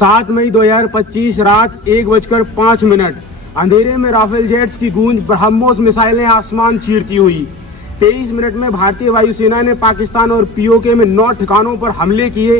7 मई 2025 रात 1:05 अंधेरे में राफेल जेट्स की गूंज, ब्रह्मोस मिसाइलें आसमान चीरती हुई। 23 मिनट में भारतीय वायुसेना ने पाकिस्तान और पीओके में 9 ठिकानों पर हमले किए।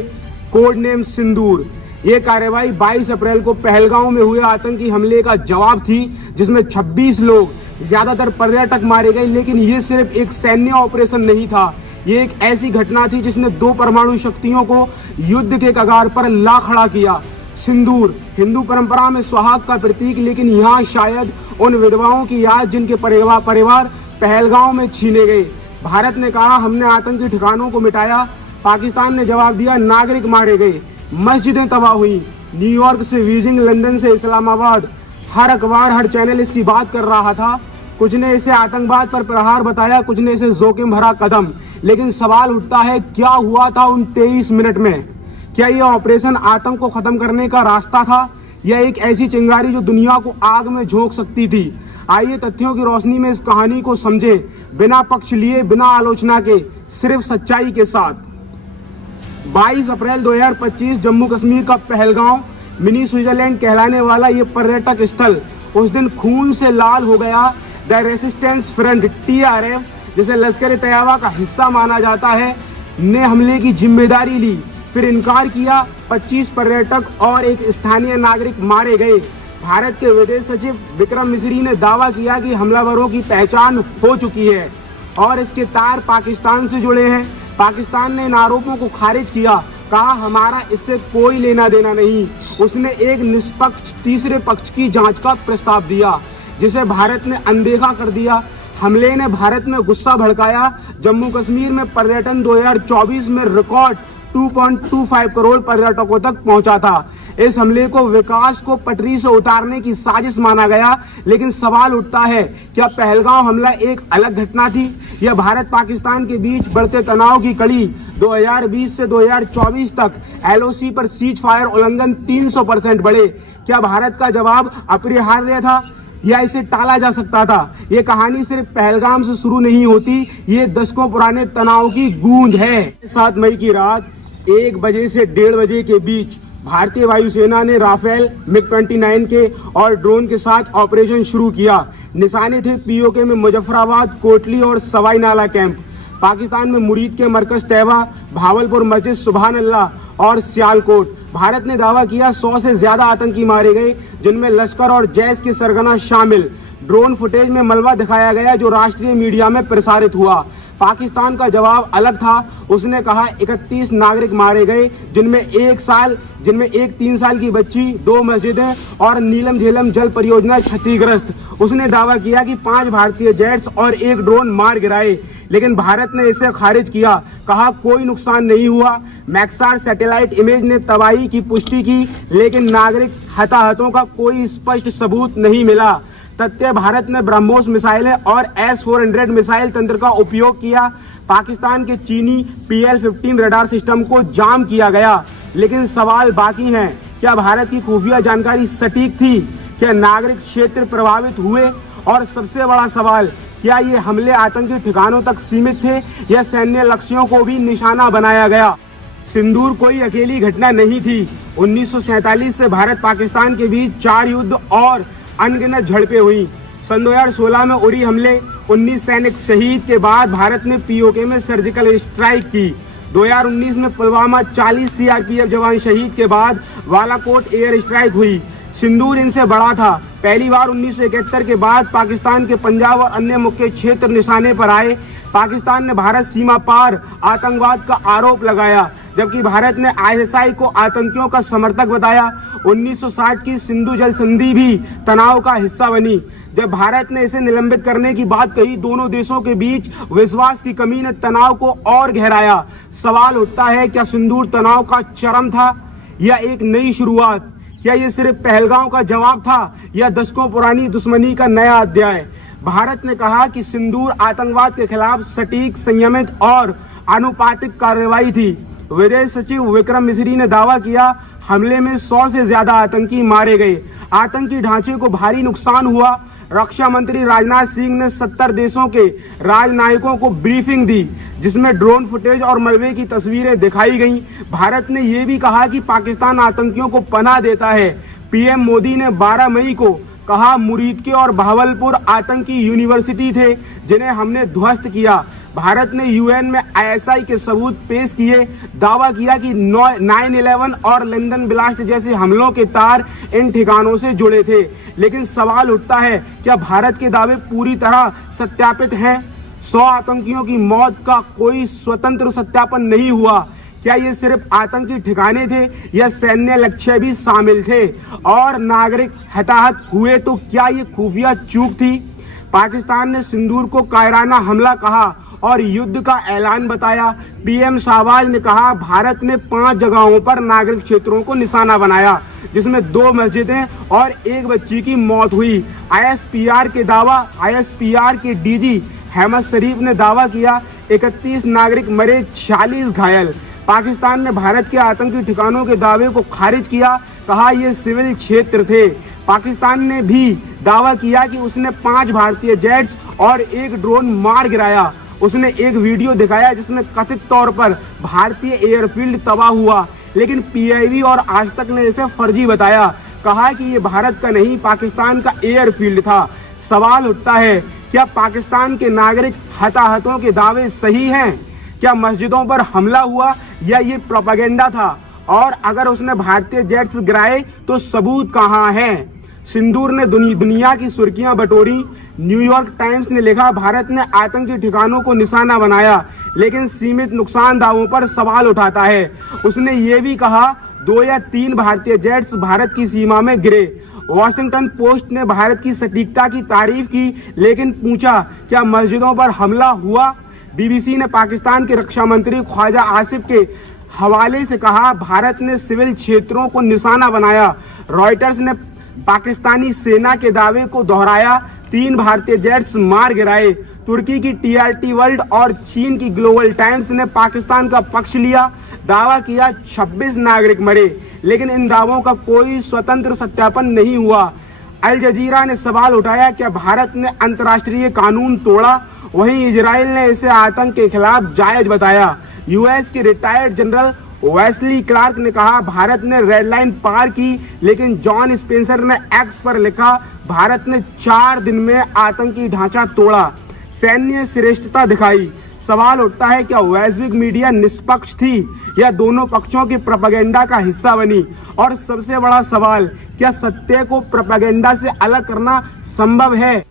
कोड नेम सिंदूर। ये कार्रवाई 22 अप्रैल को पहलगांव में हुए आतंकी हमले का जवाब थी, जिसमें 26 लोग, ज्यादातर पर्यटक मारे गए। लेकिन ये सिर्फ एक सैन्य ऑपरेशन नहीं था, ये एक ऐसी घटना थी जिसने 2 परमाणु शक्तियों को युद्ध के कगार पर ला खड़ा किया। सिंदूर हिंदू परंपरा में सुहाग का प्रतीक, लेकिन यहाँ शायद उन विधवाओं की याद जिनके परिवार पहलगांव में छीने गए। भारत ने कहा हमने आतंकी ठिकानों को मिटाया, पाकिस्तान ने जवाब दिया नागरिक मारे गए, मस्जिदें तबाह हुई। न्यूयॉर्क से बीजिंग, लंदन से इस्लामाबाद, हर अखबार हर चैनल इसकी बात कर रहा था। कुछ ने इसे आतंकवाद पर प्रहार बताया, कुछ ने इसे जोखिम भरा कदम। लेकिन सवाल उठता है, क्या हुआ था उन 23 मिनट में? क्या यह ऑपरेशन आतंक को खत्म करने का रास्ता था, या एक ऐसी चिंगारी जो दुनिया को आग में झोंक सकती थी? आइए तथ्यों की रोशनी में इस कहानी को समझें, बिना पक्ष लिए, बिना आलोचना के, सिर्फ सच्चाई के साथ। 22 अप्रैल 2025 जम्मू कश्मीर का पहलगांव, मिनी स्विट्जरलैंड कहलाने वाला ये पर्यटक स्थल उस दिन खून से लाल हो गया। द रेसिस्टेंस फ्रंट TRF, जिसे लश्कर तैयबा का हिस्सा माना जाता है, ने हमले की जिम्मेदारी ली, फिर इनकार किया। 25 पर्यटक और एक स्थानीय नागरिक मारे गए। भारत के विदेश सचिव विक्रम मिस्री ने दावा किया कि हमलावरों की पहचान हो चुकी है और इसके तार पाकिस्तान से जुड़े हैं। पाकिस्तान ने इन आरोपों को खारिज किया, कहा हमारा इससे कोई लेना देना नहीं। उसने एक निष्पक्ष तीसरे पक्ष की जांच का प्रस्ताव दिया, जिसे भारत ने अनदेखा कर दिया। हमले ने भारत में गुस्सा भड़काया। जम्मू कश्मीर में पर्यटन 2024 में रिकॉर्ड 2.25 करोड़ पर्यटकों तक पहुंचा था। इस हमले को विकास को पटरी से उतारने की साजिश माना गया। लेकिन सवाल उठता है, क्या पहलगांव हमला एक अलग घटना थी, या भारत पाकिस्तान के बीच बढ़ते तनाव की कड़ी? 2020 से 2024 तक LOC पर सीज फायर उल्लंघन 300% बढ़े। क्या भारत का जवाब अपरिहार्य था, या इसे टाला जा सकता था? ये कहानी सिर्फ पहलगाम से शुरू नहीं होती, ये दशकों पुराने तनाव की गूंज है। 7 मई की रात 1 बजे से 1:30 बजे के बीच भारतीय वायुसेना ने राफेल, MiG-29 के और ड्रोन के साथ ऑपरेशन शुरू किया। निशाने थे पीओके में मुजफ्फराबाद, कोटली और सवाई नाला कैंप। पाकिस्तान में मुरीद के मरकज तैयबा, भावलपुर मस्जिद सुभान अल्लाह और सियालकोट। भारत ने दावा किया 100 से ज्यादा आतंकी मारे गए, जिनमें लश्कर और जैश के सरगना शामिल। ड्रोन फुटेज में मलबा दिखाया गया जो राष्ट्रीय मीडिया में प्रसारित हुआ। पाकिस्तान का जवाब अलग था। उसने कहा 31 नागरिक मारे गए, जिनमें एक 3 साल की बच्ची, 2 मस्जिदें और नीलम झेलम जल परियोजना क्षतिग्रस्त। उसने दावा किया कि 5 भारतीय जेट्स और 1 ड्रोन मार गिराए, लेकिन भारत ने इसे खारिज किया, कहा कोई नुकसान नहीं हुआ। मैक्सार सैटेलाइट इमेज ने तबाही की पुष्टि की, लेकिन नागरिक हताहतों का कोई स्पष्ट सबूत नहीं मिला। तथ्य, भारत ने ब्रह्मोस मिसाइलें और S-400 मिसाइल तंत्र का उपयोग किया। पाकिस्तान के चीनी PL-15 रडार सिस्टम को जाम किया गया। लेकिन सवाल बाकी हैं, क्या भारत की खुफिया जानकारी सटीक थी? क्या नागरिक क्षेत्र प्रभावित हुए? और सबसे बड़ा सवाल, क्या ये हमले आतंकी ठिकानों तक सीमित थे, या सैन्य लक्ष्यों को भी निशाना बनाया गया? सिंदूर कोई अकेली घटना नहीं थी। 1947 से भारत पाकिस्तान के बीच 4 युद्ध और अनगिनत झड़पें हुई। सन 2016 में उरी हमले, 19 सैनिक शहीद के बाद भारत ने पीओके में सर्जिकल स्ट्राइक की। 2019 में पुलवामा 40 CRPF जवान शहीद के बाद बालाकोट एयर स्ट्राइक हुई। सिंदूर इनसे बड़ा था। पहली बार 1971 के बाद पाकिस्तान के पंजाब और अन्य मुख्य क्षेत्र निशाने पर आए। पाकिस्तान ने भारत सीमा पार आतंकवाद का आरोप लगाया, जबकि भारत ने ISI को आतंकियों का समर्थक बताया। 1960 की सिंधु जल संधि भी तनाव का हिस्सा बनी। जब भारत ने इसे निलंबित करने की बात कही, दोनों देशों के बीच विश्वास की कमी ने तनाव को और गहराया। सवाल उठता है, क्या सिंदूर तनाव का चरम था, या एक नई शुरुआत? क्या ये सिर्फ पहलगांव का जवाब था, या दशकों पुरानी दुश्मनी का नया अध्याय? भारत ने कहा कि सिंदूर आतंकवाद के खिलाफ सटीक, संयमित और आनुपातिक कार्रवाई थी। विदेश सचिव विक्रम मिस्री ने दावा किया हमले में 100 से ज्यादा आतंकी मारे गए। आतंकी ढांचे को भारी नुकसान हुआ। रक्षा मंत्री राजनाथ सिंह ने 70 देशों के राजनयिकों को ब्रीफिंग दी, जिसमें ड्रोन फुटेज और मलबे की तस्वीरें दिखाई गईं। भारत ने यह भी कहा कि पाकिस्तान आतंकियों को पनाह देता है। पीएम मोदी ने 12 मई को कहा, मुरीद के और बहावलपुर आतंकी यूनिवर्सिटी थे जिन्हें हमने ध्वस्त किया। भारत ने यूएन में आईएसआई के सबूत पेश किए, दावा किया कि 9/11 और लंदन ब्लास्ट जैसे हमलों के तार इन ठिकानों से जुड़े थे। लेकिन सवाल उठता है, क्या भारत के दावे पूरी तरह सत्यापित हैं? 100 आतंकियों की मौत का कोई स्वतंत्र सत्यापन नहीं हुआ। क्या ये सिर्फ आतंकी ठिकाने थे या सैन्य लक्ष्य भी शामिल थे? और नागरिक हताहत हुए तो क्या ये खुफिया चूक थी? पाकिस्तान ने सिंदूर को कायराना हमला कहा और युद्ध का ऐलान बताया। पीएम शाहबाज ने कहा, भारत ने 5 जगहों पर नागरिक क्षेत्रों को निशाना बनाया, जिसमें 2 मस्जिदें और 1 बच्ची की मौत हुई। आईएसपीआर के डीजी अहमद शरीफ ने दावा किया 31 नागरिक मरे, 40 घायल। पाकिस्तान ने भारत के आतंकी ठिकानों के दावे को खारिज किया, कहा ये सिविल क्षेत्र थे। पाकिस्तान ने भी दावा किया कि उसने 5 भारतीय जेट्स और 1 ड्रोन मार गिराया। उसने एक वीडियो दिखाया जिसमें कथित तौर पर भारतीय एयरफील्ड तबाह हुआ, लेकिन पीआईबी और आज तक ने इसे फर्जी बताया। कहा कि ये भारत का नहीं, पाकिस्तान का एयरफील्ड था। सवाल उठता है, क्या पाकिस्तान के नागरिक हताहतों के दावे सही हैं? क्या मस्जिदों पर हमला हुआ या ये प्रोपेगेंडा था? और अगर उसने भारतीय जेट्स गिराए तो सबूत कहाँ है? सिंदूर ने दुनिया की सुर्खियां बटोरी। न्यूयॉर्क टाइम्स ने लिखा, भारत ने आतंकी ठिकानों को निशाना बनाया, लेकिन सीमित नुकसान दावों पर सवाल उठाता है। उसने ये भी कहा 2 या 3 भारतीय जेट्स भारत की सीमा में गिरे। वॉशिंगटन पोस्ट ने भारत की सटीकता की तारीफ की, लेकिन पूछा क्या मस्जिदों पर हमला हुआ? बीबीसी ने पाकिस्तान के रक्षा मंत्री ख्वाजा आसिफ के हवाले से कहा, भारत ने सिविल क्षेत्रों को निशाना बनाया। रॉयटर्स ने पाकिस्तानी सेना के दावे को दोहराया, 3 भारतीय जेट्स मार गिराए। तुर्की की टीआरटी वर्ल्ड और चीन की ग्लोबल टाइम्स ने पाकिस्तान का पक्ष लिया, दावा किया 26 नागरिक मरे, लेकिन इन दावों का कोई स्वतंत्र सत्यापन नहीं हुआ। अल जजीरा ने सवाल उठाया, क्या भारत ने अंतर्राष्ट्रीय कानून तोड़ा? वहीं इजराइल ने इसे आतंक के खिलाफ जायज बताया। यूएस के रिटायर्ड जनरल वेस्ली क्लार्क ने कहा, भारत ने रेड लाइन पार की, लेकिन जॉन स्पेंसर ने एक्स पर लिखा, भारत ने 4 दिन में आतंकी ढांचा तोड़ा, सैन्य श्रेष्ठता दिखाई। सवाल उठता है, क्या वैश्विक मीडिया निष्पक्ष थी या दोनों पक्षों की प्रोपेगेंडा का हिस्सा बनी? और सबसे बड़ा सवाल, क्या सत्य को प्रोपेगेंडा से अलग करना संभव है?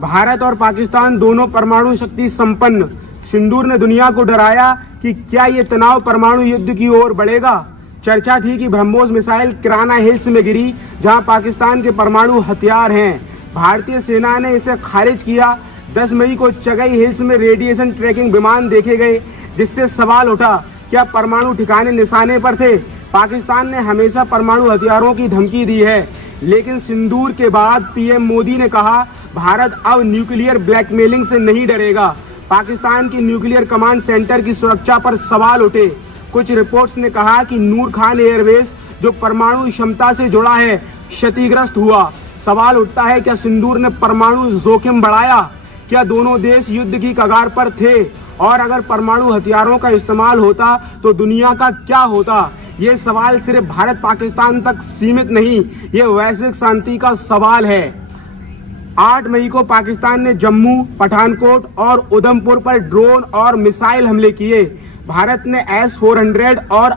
भारत और पाकिस्तान दोनों परमाणु शक्ति संपन्न। सिंदूर ने दुनिया को डराया कि क्या ये तनाव परमाणु युद्ध की ओर बढ़ेगा। चर्चा थी कि ब्रह्मोस मिसाइल किराना हिल्स में गिरी, जहां पाकिस्तान के परमाणु हथियार हैं। भारतीय सेना ने इसे खारिज किया। 10 मई को चगई हिल्स में रेडिएशन ट्रैकिंग विमान देखे गए, जिससे सवाल उठा, क्या परमाणु ठिकाने निशाने पर थे? पाकिस्तान ने हमेशा परमाणु हथियारों की धमकी दी है, लेकिन सिंदूर के बाद पीएम मोदी ने कहा, भारत अब न्यूक्लियर ब्लैकमेलिंग से नहीं डरेगा। पाकिस्तान की न्यूक्लियर कमांड सेंटर की सुरक्षा पर सवाल उठे। कुछ रिपोर्ट्स ने कहा कि नूर खान एयरबेस, जो परमाणु क्षमता से जुड़ा है, क्षतिग्रस्त हुआ। सवाल उठता है, क्या सिंदूर ने परमाणु जोखिम बढ़ाया? क्या दोनों देश युद्ध की कगार पर थे? और अगर परमाणु हथियारों का इस्तेमाल होता तो दुनिया का क्या होता? ये सवाल सिर्फ भारत पाकिस्तान तक सीमित नहीं, ये वैश्विक शांति का सवाल है। 8 मई को पाकिस्तान ने जम्मू, पठानकोट और उधमपुर पर ड्रोन और मिसाइल हमले किए। भारत ने S-400 और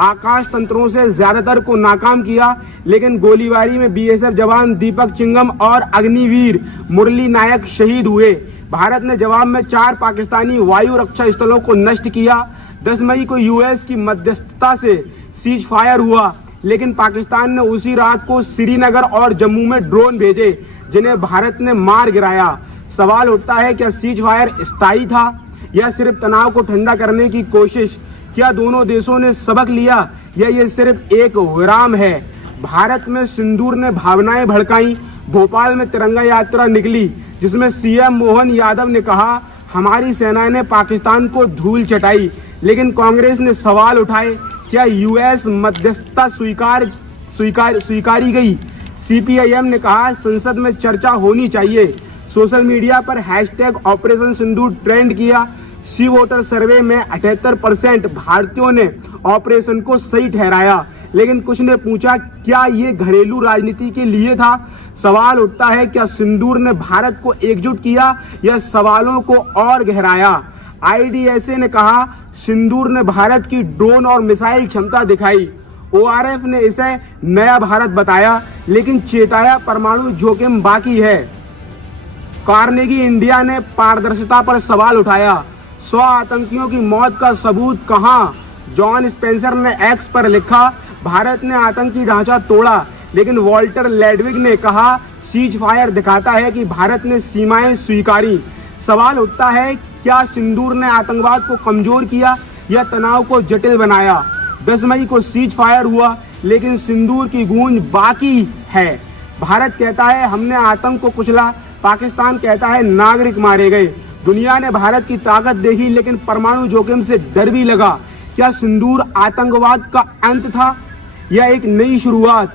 आकाश तंत्रों से ज्यादातर को नाकाम किया, लेकिन गोलीबारी में बीएसएफ जवान दीपक चिंगम और अग्निवीर मुरली नायक शहीद हुए। भारत ने जवाब में 4 पाकिस्तानी वायु रक्षा स्थलों को नष्ट किया। 10 मई को यूएस की मध्यस्थता से सीज फायर हुआ, लेकिन पाकिस्तान ने उसी रात को श्रीनगर और जम्मू में ड्रोन भेजे, जिन्हें भारत ने मार गिराया। सवाल उठता है, क्या सीज फायर स्थायी था या सिर्फ तनाव को ठंडा करने की कोशिश? क्या दोनों देशों ने सबक लिया या ये सिर्फ एक विराम है? भारत में सिंदूर ने भावनाएं भड़काई। भोपाल में तिरंगा यात्रा निकली, जिसमें सीएम मोहन यादव ने कहा, हमारी सेना ने पाकिस्तान को धूल चटाई, लेकिन कांग्रेस ने सवाल उठाए, क्या यूएस मध्यस्थता स्वीकारी गई? सीपीआईएम ने कहा संसद में चर्चा होनी चाहिए। सोशल मीडिया पर हैशटैग ऑपरेशन सिंदूर ट्रेंड किया। सी वोटर सर्वे में 78% भारतीयों ने ऑपरेशन को सही ठहराया, लेकिन कुछ ने पूछा क्या ये घरेलू राजनीति के लिए था। सवाल उठता है क्या सिंदूर ने भारत को एकजुट किया या सवालों को और गहराया। आईडीएसए ने कहा सिंदूर ने भारत की ड्रोन और मिसाइल क्षमता दिखाई। ओआरएफ ने इसे नया भारत बताया, लेकिन चेताया परमाणु जोखिम बाकी है। कार्नेगी इंडिया ने पारदर्शिता पर सवाल उठाया। 100 आतंकियों की मौत का सबूत कहां। जॉन स्पेंसर ने एक्स पर लिखा भारत ने आतंकी ढांचा तोड़ा, लेकिन वॉल्टर लेडविग ने कहा सीज फायर दिखाता है कि भारत ने सीमाएं स्वीकारी। सवाल उठता है क्या सिंदूर ने आतंकवाद को कमजोर किया या तनाव को जटिल बनाया। 10 मई को सीज फायर हुआ, लेकिन सिंदूर की गूंज बाकी है। भारत कहता है हमने आतंक को कुचला, पाकिस्तान कहता है नागरिक मारे गए। दुनिया ने भारत की ताकत देखी, लेकिन परमाणु जोखिम से डर भी लगा। क्या सिंदूर आतंकवाद का अंत था या एक नई शुरुआत।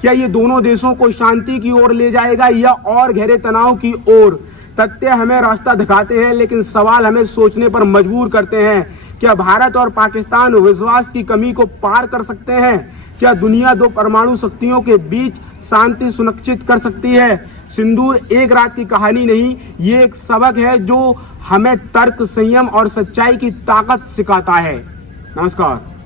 क्या ये दोनों देशों को शांति की ओर ले जाएगा या और गहरे तनाव की ओर। तथ्य हमें रास्ता दिखाते हैं, लेकिन सवाल हमें सोचने पर मजबूर करते हैं। क्या भारत और पाकिस्तान विश्वास की कमी को पार कर सकते हैं। क्या दुनिया दो परमाणु शक्तियों के बीच शांति सुनिश्चित कर सकती है। सिंदूर एक रात की कहानी नहीं, ये एक सबक है जो हमें तर्क, संयम और सच्चाई की ताकत सिखाता है। नमस्कार।